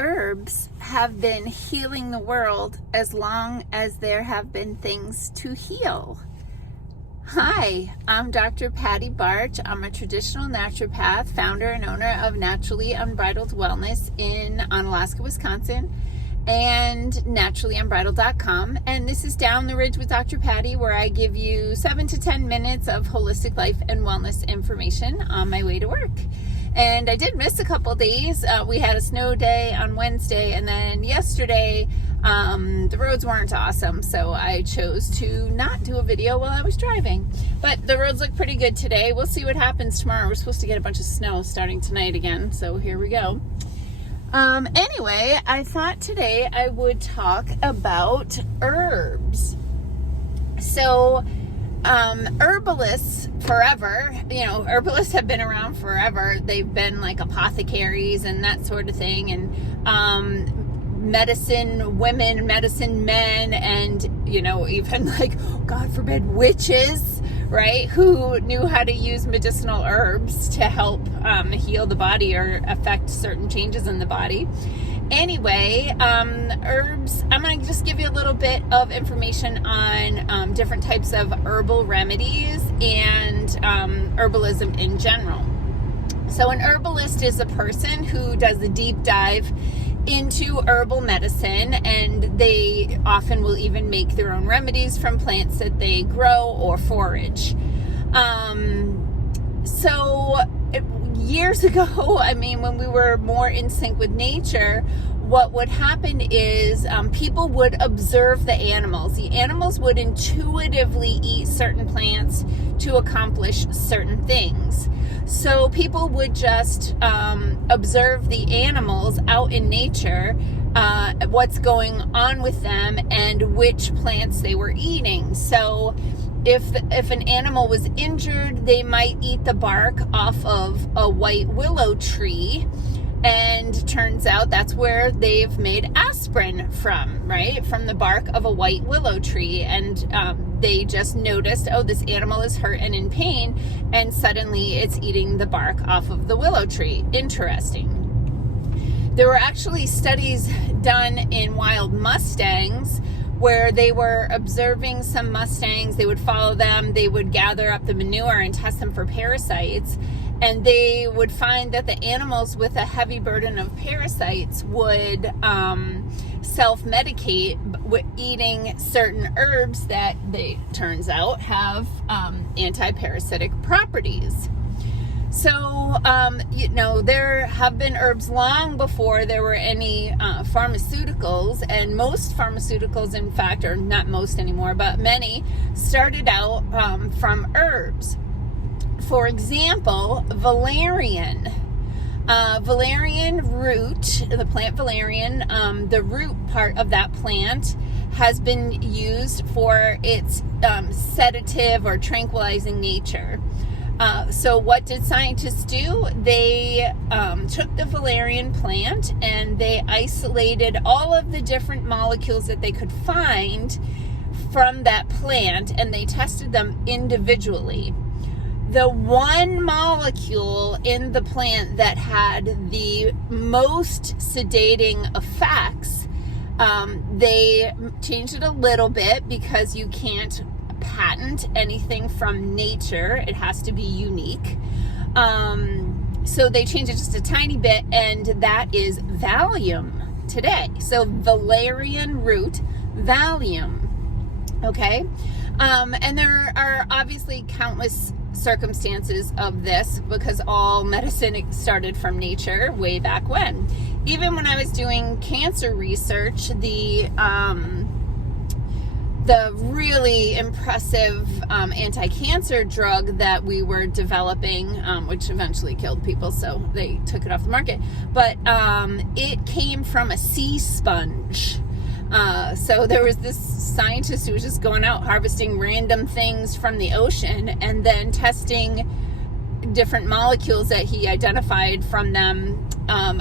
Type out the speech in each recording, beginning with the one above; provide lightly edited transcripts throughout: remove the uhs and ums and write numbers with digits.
herbs have been healing the world as long as there have been things to heal. Hi, I'm Dr. Patty Barch. I'm a traditional naturopath, founder and owner of Naturally Unbridled Wellness in Onalaska, Wisconsin, and naturallyunbridled.com. And this is Down the Ridge with Dr. Patty, where I give you 7 to 10 minutes of holistic life and wellness information on my way to work. And I did miss a couple days. We had a snow day on Wednesday, and then yesterday the roads weren't awesome, so I chose to not do a video while I was driving. But the roads look pretty good today. We'll see what happens tomorrow. We're supposed to get a bunch of snow starting tonight again, so here we go. Anyway, I thought today I would talk about herbs. So herbalists forever, herbalists have been around forever. They've been like apothecaries and that sort of thing, and medicine women, medicine men, and even like, God forbid, witches, right, who knew how to use medicinal herbs to help heal the body or affect certain changes in the body. Anyway, herbs, I'm going to just give you a little bit of information on different types of herbal remedies and herbalism in general. So an herbalist is a person who does a deep dive into herbal medicine, and they often will even make their own remedies from plants that they grow or forage. Years ago, when we were more in sync with nature, what would happen is people would observe the animals. The animals would intuitively eat certain plants to accomplish certain things. So people would just observe the animals out in nature, what's going on with them, and which plants they were eating. So if an animal was injured, they might eat the bark off of a white willow tree, and turns out that's where they've made aspirin from, right? From the bark of a white willow tree. And they just noticed, oh, this animal is hurt and in pain, and suddenly it's eating the bark off of the willow tree. Interesting. There were actually studies done in wild mustangs where they were observing some mustangs. They would follow them, they would gather up the manure and test them for parasites, and they would find that the animals with a heavy burden of parasites would self-medicate with eating certain herbs that turns out have anti-parasitic properties. So, there have been herbs long before there were any pharmaceuticals, and most pharmaceuticals, in fact, or not most anymore, but many started out from herbs. For example, valerian. Valerian root, the plant valerian, the root part of that plant has been used for its sedative or tranquilizing nature. So what did scientists do? They took the valerian plant and they isolated all of the different molecules that they could find from that plant, and they tested them individually. The one molecule in the plant that had the most sedating effects, they changed it a little bit because you can't patent anything from nature. It has to be unique. So they changed it just a tiny bit, and that is Valium today. So valerian root, Valium. Okay? And there are obviously countless circumstances of this, because all medicine started from nature way back when. Even when I was doing cancer research, the really impressive anti-cancer drug that we were developing, which eventually killed people, so they took it off the market, but it came from a sea sponge. So there was this scientist who was just going out harvesting random things from the ocean and then testing different molecules that he identified from them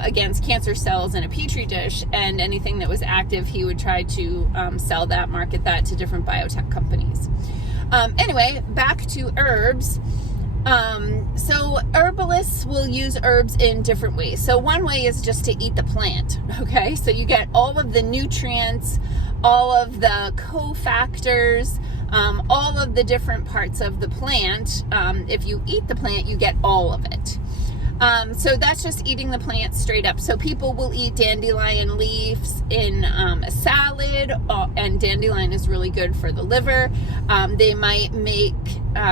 against cancer cells in a petri dish, and anything that was active he would try to sell that, market that to different biotech companies. Anyway, back to herbs. So herbalists will use herbs in different ways. So one way is just to eat the plant, okay? So you get all of the nutrients, all of the cofactors, all of the different parts of the plant. If you eat the plant, you get all of it. So that's just eating the plant straight up. So people will eat dandelion leaves in a salad, and dandelion is really good for the liver. They might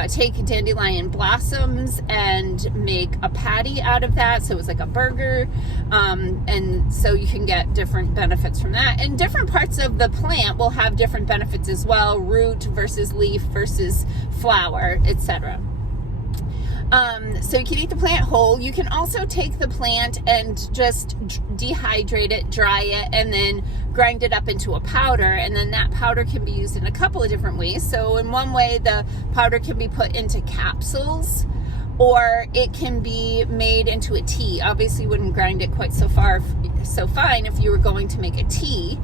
take dandelion blossoms and make a patty out of that, so it's like a burger, and so you can get different benefits from that. And different parts of the plant will have different benefits as well, root versus leaf versus flower, etc. So you can eat the plant whole. You can also take the plant and just dehydrate it, dry it, and then grind it up into a powder. And then that powder can be used in a couple of different ways. So in one way, the powder can be put into capsules, or it can be made into a tea. Obviously, you wouldn't grind it quite so fine if you were going to make a tea.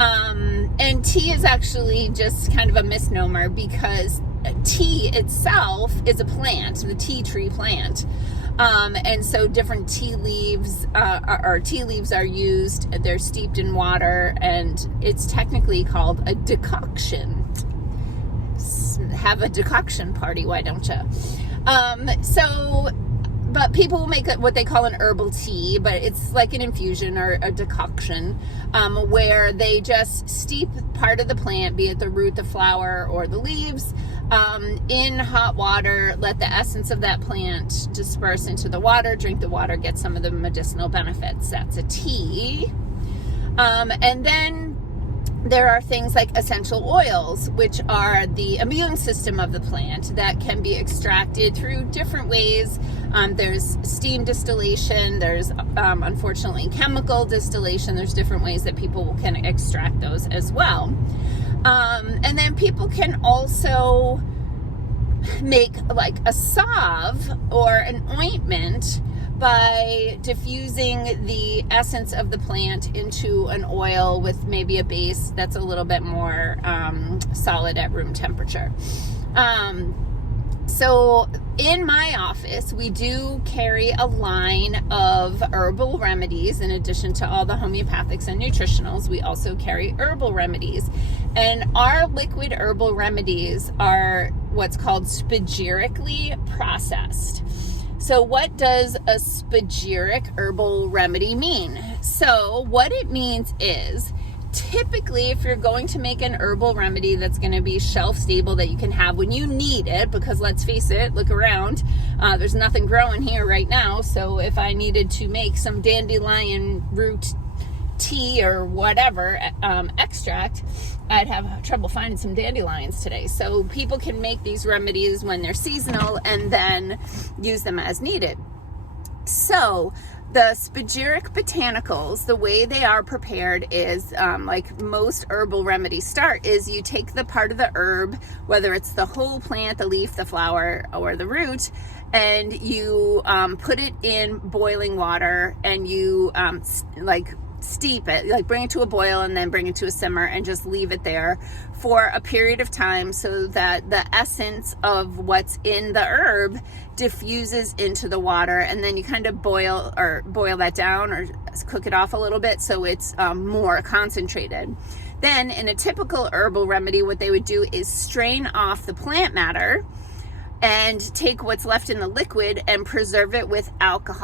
And tea is actually just kind of a misnomer, because tea itself is a plant, the tea tree plant. And so different tea leaves are used. They're steeped in water, and it's technically called a decoction. Have a decoction party, why don't you? But people will make what they call an herbal tea, but it's like an infusion or a decoction, where they just steep part of the plant, be it the root, the flower, or the leaves, in hot water, let the essence of that plant disperse into the water, drink the water, get some of the medicinal benefits. That's a tea. And then there are things like essential oils, which are the immune system of the plant that can be extracted through different ways. There's steam distillation, there's unfortunately chemical distillation, there's different ways that people can extract those as well. And then people can also make like a salve or an ointment by diffusing the essence of the plant into an oil with maybe a base that's a little bit more solid at room temperature. So in my office, we do carry a line of herbal remedies. In addition to all the homeopathics and nutritionals, we also carry herbal remedies. And our liquid herbal remedies are what's called spagirically processed. So what does a spagiric herbal remedy mean? So what it means is, typically, if you're going to make an herbal remedy that's going to be shelf stable, that you can have when you need it, because let's face it, look around, there's nothing growing here right now. So if I needed to make some dandelion root tea or whatever extract, I'd have trouble finding some dandelions today. So people can make these remedies when they're seasonal and then use them as needed. So the spagiric botanicals, the way they are prepared is, like most herbal remedies start, is you take the part of the herb, whether it's the whole plant, the leaf, the flower, or the root, and you put it in boiling water, and you steep it, like bring it to a boil and then bring it to a simmer and just leave it there for a period of time so that the essence of what's in the herb diffuses into the water, and then you kind of boil that down or cook it off a little bit so it's more concentrated. Then in a typical herbal remedy, what they would do is strain off the plant matter and take what's left in the liquid and preserve it with alcohol.